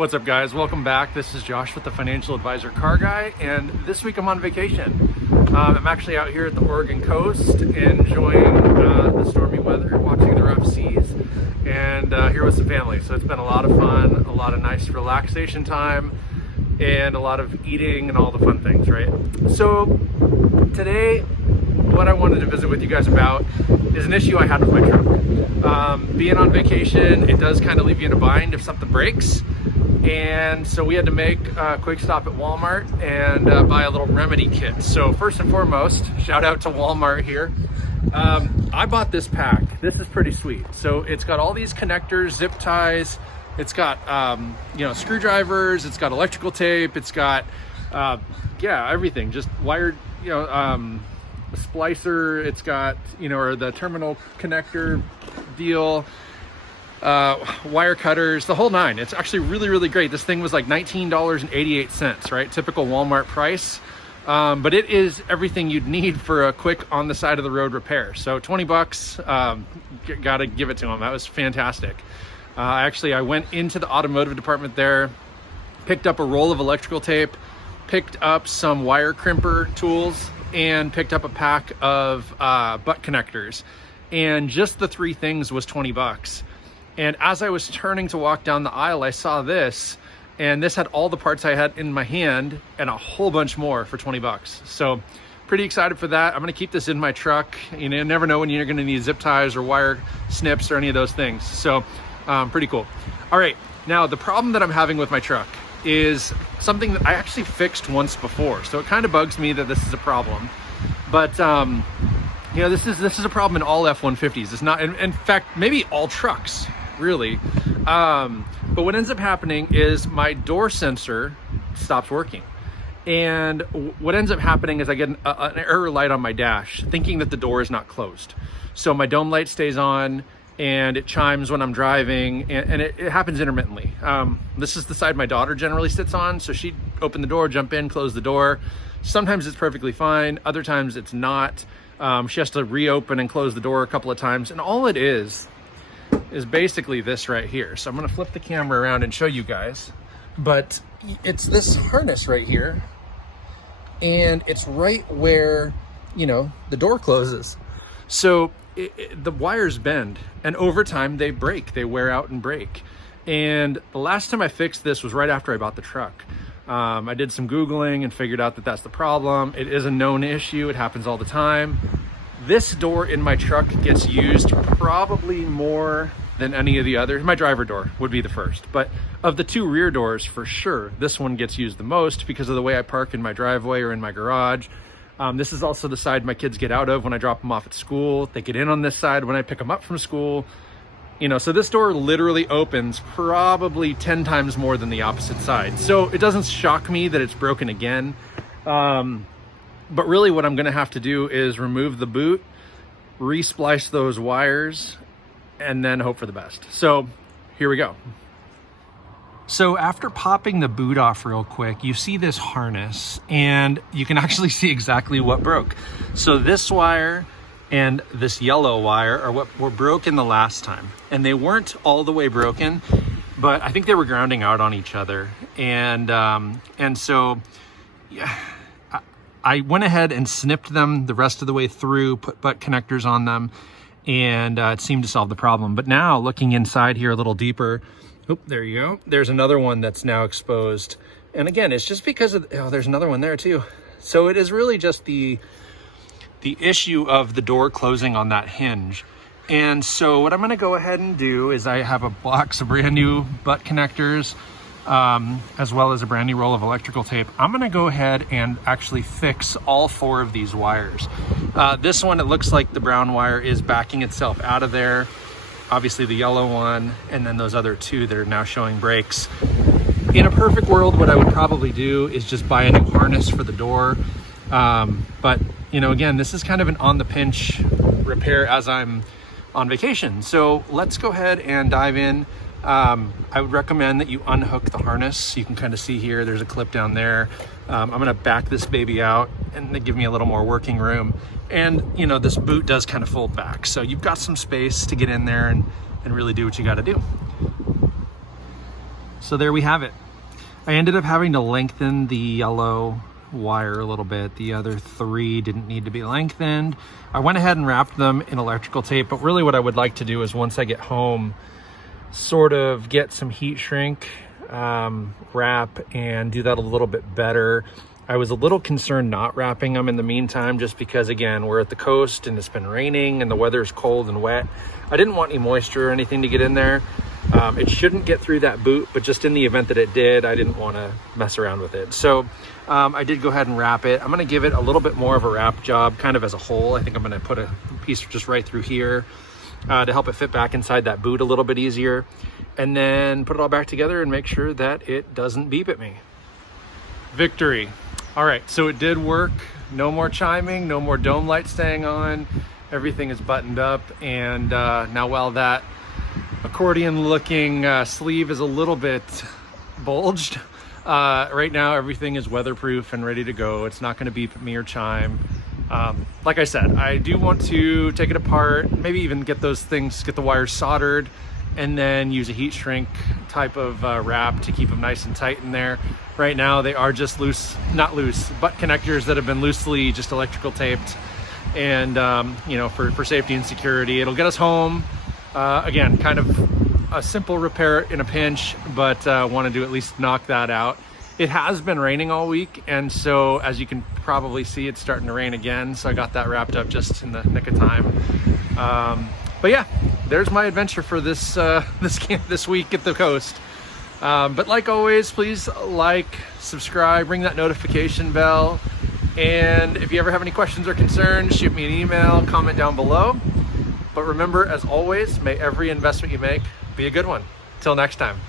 What's up, guys? Welcome back. This is Josh with the Financial Advisor Car Guy, and this week I'm on vacation. I'm actually out here at the Oregon coast enjoying the stormy weather, watching the rough seas, and here with some family. So it's been a lot of fun, a lot of nice relaxation time, and a lot of eating and all the fun things, right? So today, what I wanted to visit with you guys about is an issue I had with my truck. Being on vacation, it does kind of leave you in a bind if something breaks. And so we had to make a quick stop at Walmart and buy a little remedy kit. So first and foremost, shout out to Walmart here. I bought this pack. This is pretty sweet. So it's got all these connectors, zip ties. It's got, screwdrivers. It's got electrical tape. It's got, everything. Just wired, a splicer. It's got, or the terminal connector deal. Wire cutters, the whole nine. It's actually really great. This thing was like $19.88, right? Typical Walmart price. But it is everything you'd need for a quick on the side of the road repair. So 20 bucks, gotta give it to them. That was fantastic. I went into the automotive department there, picked up a roll of electrical tape, picked up some wire crimper tools, and picked up a pack of butt connectors. And just the three things was 20 bucks. And as I was turning to walk down the aisle, I saw this, and this had all the parts I had in my hand and a whole bunch more for 20 bucks. So pretty excited for that. I'm gonna keep this in my truck. You never know when you're gonna need zip ties or wire snips or any of those things. So pretty cool. All right, now the problem that I'm having with my truck is something that I actually fixed once before. So it kind of bugs me that this is a problem. But this is a problem in all F-150s. It's not, in fact, maybe all trucks, really. But what ends up happening is my door sensor stops working. And what ends up happening is I get an error light on my dash, thinking that the door is not closed. So my dome light stays on, and it chimes when I'm driving, and it happens intermittently. This is the side my daughter generally sits on, so she'd open the door, jump in, close the door. Sometimes it's perfectly fine, other times it's not. She has to reopen and close the door a couple of times, and all it is basically this right here. So I'm gonna flip the camera around and show you guys, but it's this harness right here, and it's right where, the door closes. So the wires bend, and over time they break, they wear out and break. And the last time I fixed this was right after I bought the truck. I did some Googling and figured out that that's the problem. It is a known issue. It happens all the time. This door in my truck gets used probably more than any of the others. My driver door would be the first, but of the two rear doors, for sure, this one gets used the most because of the way I park in my driveway or in my garage. This is also the side my kids get out of when I drop them off at school. They get in on this side when I pick them up from school. So this door literally opens probably 10 times more than the opposite side. So it doesn't shock me that it's broken again. But really what I'm gonna have to do is remove the boot, re-splice those wires, and then hope for the best. So here we go. So after popping the boot off real quick, you see this harness, and you can actually see exactly what broke. So this wire and this yellow wire are what were broken the last time. And they weren't all the way broken, but I think they were grounding out on each other. And so, yeah, I went ahead and snipped them the rest of the way through, put butt connectors on them, and it seemed to solve the problem. But now looking inside here a little deeper, there you go. There's another one that's now exposed. And again, it's just because of, there's another one there too. So it is really just the issue of the door closing on that hinge. And so what I'm gonna go ahead and do is I have a box of brand new butt connectors, as well as a brand new roll of electrical tape. I'm gonna go ahead and actually fix all four of these wires. This one, it looks like the brown wire is backing itself out of there. Obviously the yellow one, and then those other two that are now showing breaks. In a perfect world, what I would probably do is just buy a new harness for the door. But again, this is kind of an on the pinch repair as I'm on vacation. So let's go ahead and dive in. I would recommend that you unhook the harness. You can kind of see here, there's a clip down there. I'm gonna back this baby out and they give me a little more working room. And this boot does kind of fold back. So you've got some space to get in there and really do what you gotta do. So there we have it. I ended up having to lengthen the yellow wire a little bit. The other 3 didn't need to be lengthened. I went ahead and wrapped them in electrical tape, but really what I would like to do is once I get home, sort of get some heat shrink wrap and do that a little bit better. I was a little concerned not wrapping them in the meantime, just because again, we're at the coast and it's been raining and the weather's cold and wet. I didn't want any moisture or anything to get in there. It shouldn't get through that boot, but just in the event that it did, I didn't want to mess around with it. So I did go ahead and wrap it. I'm going to give it a little bit more of a wrap job, kind of as a whole. I think I'm going to put a piece just right through here to help it fit back inside that boot a little bit easier, and then put it all back together and make sure that it doesn't beep at me. Victory. All right, so it did work. No more chiming, no more dome light staying on. Everything is buttoned up, and now while that accordion looking sleeve is a little bit bulged, right now everything is weatherproof and ready to go. It's not going to beep at me or chime. Like I said, I do want to take it apart, maybe even get those things, get the wires soldered, and then use a heat shrink type of wrap to keep them nice and tight in there. Right now they are just loose, not loose, butt connectors that have been loosely just electrical taped, and you know, for safety and security. It'll get us home. Again, kind of a simple repair in a pinch, but wanted to at least knock that out. It has been raining all week, and so as you can probably see, it's starting to rain again, so I got that wrapped up just in the nick of time. But yeah, there's my adventure for this this week at the coast. But like always, please like, subscribe, ring that notification bell, and if you ever have any questions or concerns, shoot me an email, comment down below. But remember, as always, may every investment you make be a good one. Till next time.